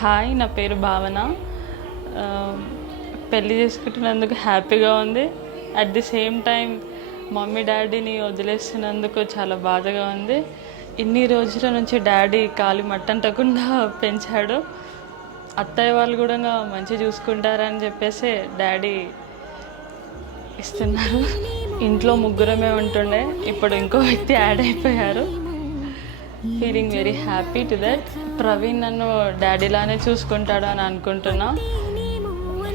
Hi, నా పేరు భావన. పెళ్ళి చేసుకుంటున్నందుకు హ్యాపీగా ఉంది. At the same time mummy డాడీని వదిలేస్తున్నందుకు చాలా బాధగా ఉంది. ఇన్ని రోజుల నుంచి డాడీ కాలి మట్టంటకుండా పెంచాడు. అత్తయ్య వాళ్ళు కూడా మంచిగా చూసుకుంటారని చెప్పేసి డాడీ ఇస్తున్నారు. ఇంట్లో ముగ్గురమే ఉంటుండే, ఇప్పుడు ఇంకో వ్యక్తి యాడ్ అయిపోయారు. Feeling very happy to that. Praveen నన్ను డాడీలానే చూసుకుంటాడు అని అనుకుంటున్నా.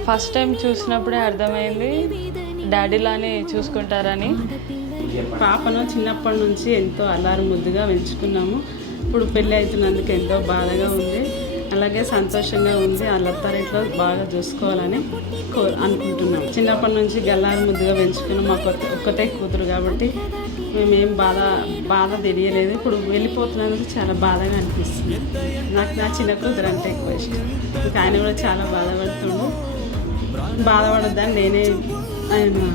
ఫస్ట్ టైం చూసినప్పుడే అర్థమైంది డాడీలానే చూసుకుంటారని. పాపను చిన్నప్పటి నుంచి ఎంతో అల్లారు ముద్దుగా పెంచుకున్నాము. ఇప్పుడు పెళ్ళి అవుతున్నందుకు ఎంతో బాధగా ఉంది, అలాగే సంతోషంగా ఉంది. వాళ్ళ అత్తారింట్లో బాగా చూసుకోవాలని అనుకుంటున్నాం. చిన్నప్పటి నుంచి గల్లారు ముద్దుగా పెంచుకున్నాం. మాకు ఒక్కతే కూతురు కాబట్టి మేమేం బాధ తెలియలేదు. ఇప్పుడు వెళ్ళిపోతున్నందుకు చాలా బాధగా అనిపిస్తుంది. నాకు నా చిన్న కూతురు అంటే ఎక్కువ ఇష్టం. ఇంకా ఆయన కూడా చాలా బాధపడుతుండు. బాధపడొద్దని నేనే ఆయన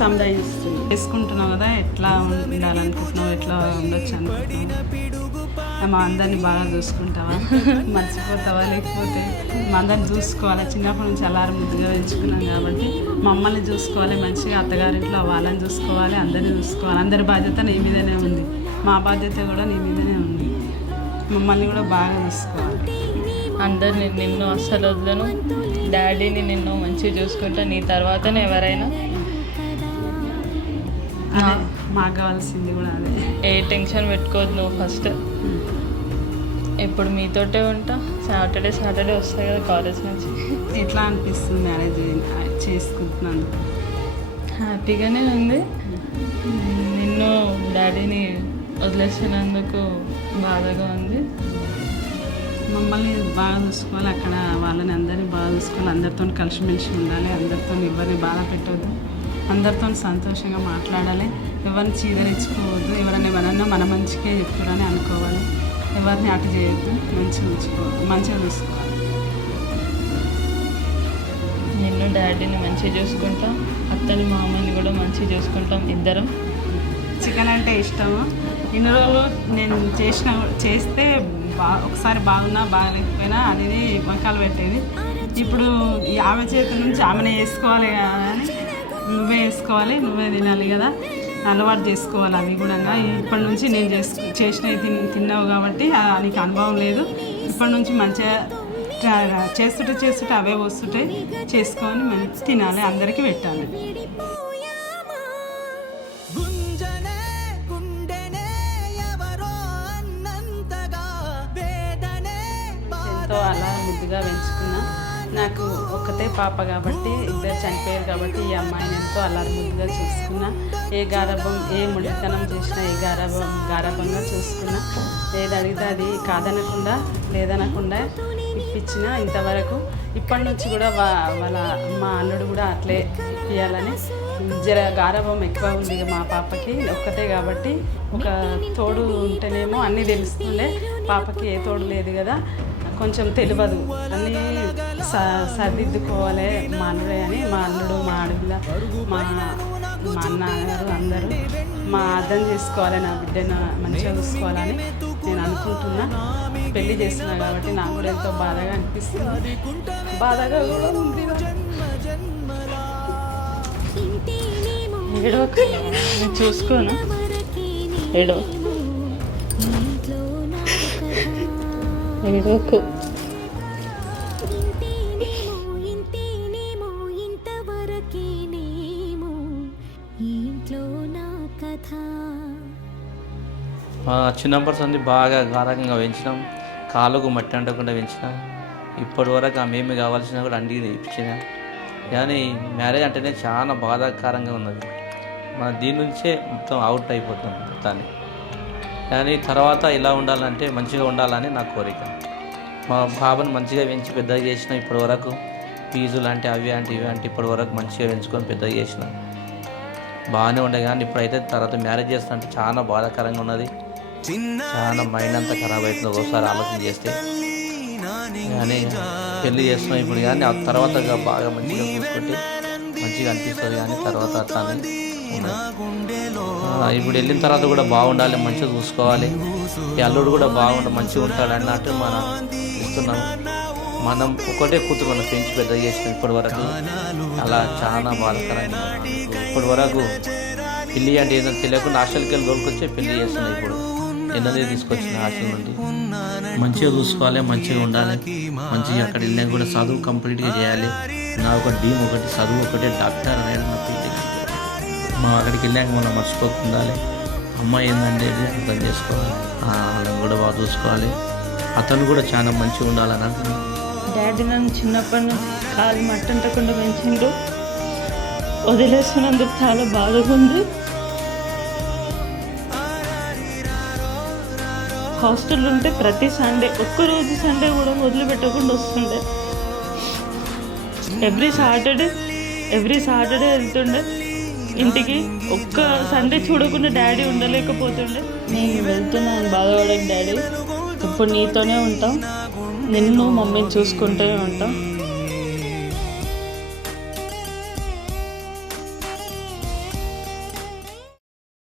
సంధాయిస్తున్నాను. చేసుకుంటున్నావు కదా, ఎట్లా ఉండాలనుకుంటున్నావు, ఎట్లా ఉండొచ్చు అనుకుంటున్నావు, మా అందరినీ బాగా చూసుకుంటావా, మర్చిపోతావా, లేకపోతే మా అందరిని చూసుకోవాలి. చిన్నప్పటి నుంచి అల్లారు ముద్దుగా పెంచుకున్నాం కాబట్టి మమ్మల్ని చూసుకోవాలి మంచిగా, అత్తగారింట్లో వాళ్ళని చూసుకోవాలి, అందరినీ చూసుకోవాలి. అందరి బాధ్యత నీ మీదనే ఉంది, మా బాధ్యత కూడా నీ మీదనే ఉంది. మమ్మల్ని కూడా బాగా చూసుకోవాలి. అందరిని నిన్ను అస్సలు వదలను. డాడీని నిన్ను మంచిగా చూసుకుంటా. నీ తర్వాతనే ఎవరైనా. మాకు కావాల్సింది కూడా అదే. ఏ టెన్షన్ పెట్టుకోవద్దు నువ్వు. ఫస్ట్ ఎప్పుడు మీతోటే ఉంటా. సాటర్డే వస్తాయి కదా కాలేజ్ నుంచి. ఎట్లా అనిపిస్తుంది మ్యారేజ్ చేసుకుంటున్నాను? హ్యాపీగానే ఉంది. నిన్ను డాడీని వదిలేసినందుకు బాధగా ఉంది. మమ్మల్ని బాగా చూసుకోవాలి, అక్కడ వాళ్ళని అందరినీ బాగా చూసుకోవాలి. అందరితో కలిసిమెలిసి ఉండాలి, అందరితో ఎవరిని బాధ పెట్టవద్దు, అందరితో సంతోషంగా మాట్లాడాలి, ఎవరిని చీదరించుకోవద్దు. ఎవరన్నా మన మంచిగా చెప్తారని అనుకోవాలి, ఎవరిని అటు చేయొద్దు, మంచిగా చూసుకోవాలి. నిన్ను డాడీని మంచిగా చూసుకుంటాం, అత్తని మామని కూడా మంచిగా చూసుకుంటాం ఇద్దరం. చికెన్ అంటే ఇష్టము. ఇన్ని రోజులు నేను చేస్తే ఒకసారి బాగున్నా బాగలేకపోయినా అనేది వంకాలు పెట్టేది. ఇప్పుడు ఆమె చేతి నుంచి ఆమెనే వేసుకోవాలి అని, నువ్వే వేసుకోవాలి, నువ్వే తినాలి కదా, అలవాటు చేసుకోవాలి. అవి కూడా ఇప్పటి నుంచి నేను చేసినవి తిన్నావు కాబట్టి నీకు అనుభవం లేదు. ఇప్పటి నుంచి మంచిగా చేస్తుంటే అవే వస్తుంటాయి, చేసుకొని మంచి తినాలి, అందరికీ పెట్టాలి. అలా ముద్దుగా పెంచుకున్నా. నాకు ఒక్కతే పాప కాబట్టి, ఇద్దరు చనిపోయారు కాబట్టి ఈ అమ్మాయిని ఎంతో అల్లారు ముద్దుగా చూసుకున్నా. ఏ ముడితనం చేసినా గారాభంగా చూసుకున్నా. ఏది అడిగితే అది కాదనకుండా లేదనకుండా ఇప్పించిన ఇంతవరకు. ఇప్పటి నుంచి కూడా మా అల్లుడు కూడా అట్లే ఇప్పించాలని. గారాభం ఎక్కువ ఉంది మా పాపకి, ఒక్కతే కాబట్టి. ఒక తోడు ఉంటేనేమో అన్నీ తెలుస్తుండే, పాపకి ఏ తోడు లేదు కదా, కొంచెం తెలియదు, అన్నీ సర్దిద్దుకోవాలి మా అల్లుడే అని. మా అల్లుడు, మా ఆడపిల్ల, మా అన్నగారు అందరూ అర్థం చేసుకోవాలి, నా బిడ్డను మంచిగా చూసుకోవాలని నేను అనుకుంటున్నా. పెళ్ళి చేస్తున్నా కాబట్టి నాకు కూడా ఎంతో బాధగా అనిపిస్తుంది, బాధగా కూడా ఉంది. చూసుకోను ఏడోకు. చిన్నప్పటి నుండి బాగా గారంగా పెంచినాం, కాళ్ళకు మట్టి అంటకుండా పెంచినాం. ఇప్పటి వరకు ఆమె కావాల్సిన కూడా అండి ఇప్పించిన. కానీ మ్యారేజ్ అంటేనే చాలా బాధాకరంగా ఉన్నది. మన దీని నుంచే మొత్తం అవుట్ అయిపోతుంది మొత్తాన్ని. కానీ తర్వాత ఇలా ఉండాలంటే మంచిగా ఉండాలని నా కోరిక. మా బాబుని మంచిగా పెంచి పెద్దగా చేసిన. ఇప్పటి వరకు ఫీజులు అంటే అవి అంటే ఇవి అంటే ఇప్పటి వరకు మంచిగా పెంచుకొని పెద్దగా చేసిన, బాగానే ఉండే. కానీ ఇప్పుడైతే తర్వాత మ్యారేజ్ చేస్తా అంటే చాలా బాధాకరంగా ఉన్నది. చాలా మైండ్ అంతా ఖరాబ్ అవుతుంది ఒకసారి ఆలోచన చేస్తే. కానీ పెళ్ళి చేస్తున్నాం ఇప్పుడు, కానీ ఆ తర్వాత బాగా మంచిగా చూసుకుంటే మంచిగా అనిపిస్తుంది. కానీ తర్వాత అట్లానే ఇప్పుడు వెళ్ళిన తర్వాత కూడా బాగుండాలి, మంచిగా చూసుకోవాలి. ఈ అల్లుడు కూడా మంచిగా ఉంటాడు అన్నట్టు మనం ఇస్తున్నాము. మనం ఒకటే కూతురు మనం పెంచి పెద్ద చేసిన ఇప్పటి వరకు అలా చాలా బాధాకరంగా ఉంది. ఇప్పటి వరకు పెళ్ళి అంటే ఏదో తెలియకుండా హాస్టల్కి వెళ్ళి గోలుకొచ్చే పెళ్లి చేస్తున్నాయి. ఇప్పుడు ఎన్నదే తీసుకొచ్చిన హాస్టల్ నుండి మంచిగా చూసుకోవాలి, మంచిగా ఉండాలి, మంచిగా అక్కడ వెళ్ళినా కూడా చదువు కంప్లీట్గా చేయాలి. నా ఒక డ్రీమ్ ఒకటి, చదువు ఒకటే, డాక్టర్ అనేది నా పెళ్ళి. మనం అక్కడికి వెళ్ళాక మనం మర్చిపోతుండాలి. అమ్మాయి ఏందనేది అర్థం చేసుకోవాలి, వాళ్ళని కూడా బాగా చూసుకోవాలి. అతను కూడా చాలా మంచిగా ఉండాలని అంటున్నాను. డాడీ నన్ను చిన్నప్పటి నుంచి కాలు మట్టంటకుండా పెంచిండు. వదిలేసినందుకు చాలా బాధగా ఉంది. హాస్టల్ ఉంటే ప్రతి సండే, ఒక్కరోజు సండే కూడా వదిలిపెట్టకుండా వస్తుండే. ఎవ్రీ సాటర్డే వెళ్తుండే ఇంటికి. ఒక్క సండే చూడకుండా డాడీ ఉండలేకపోతుండే. నేను వెళ్తున్నాను, బాధపడకు డాడీ, ఇప్పుడు నీతోనే ఉంటాం, నిన్ను మమ్మీని చూసుకుంటూనే ఉంటాం.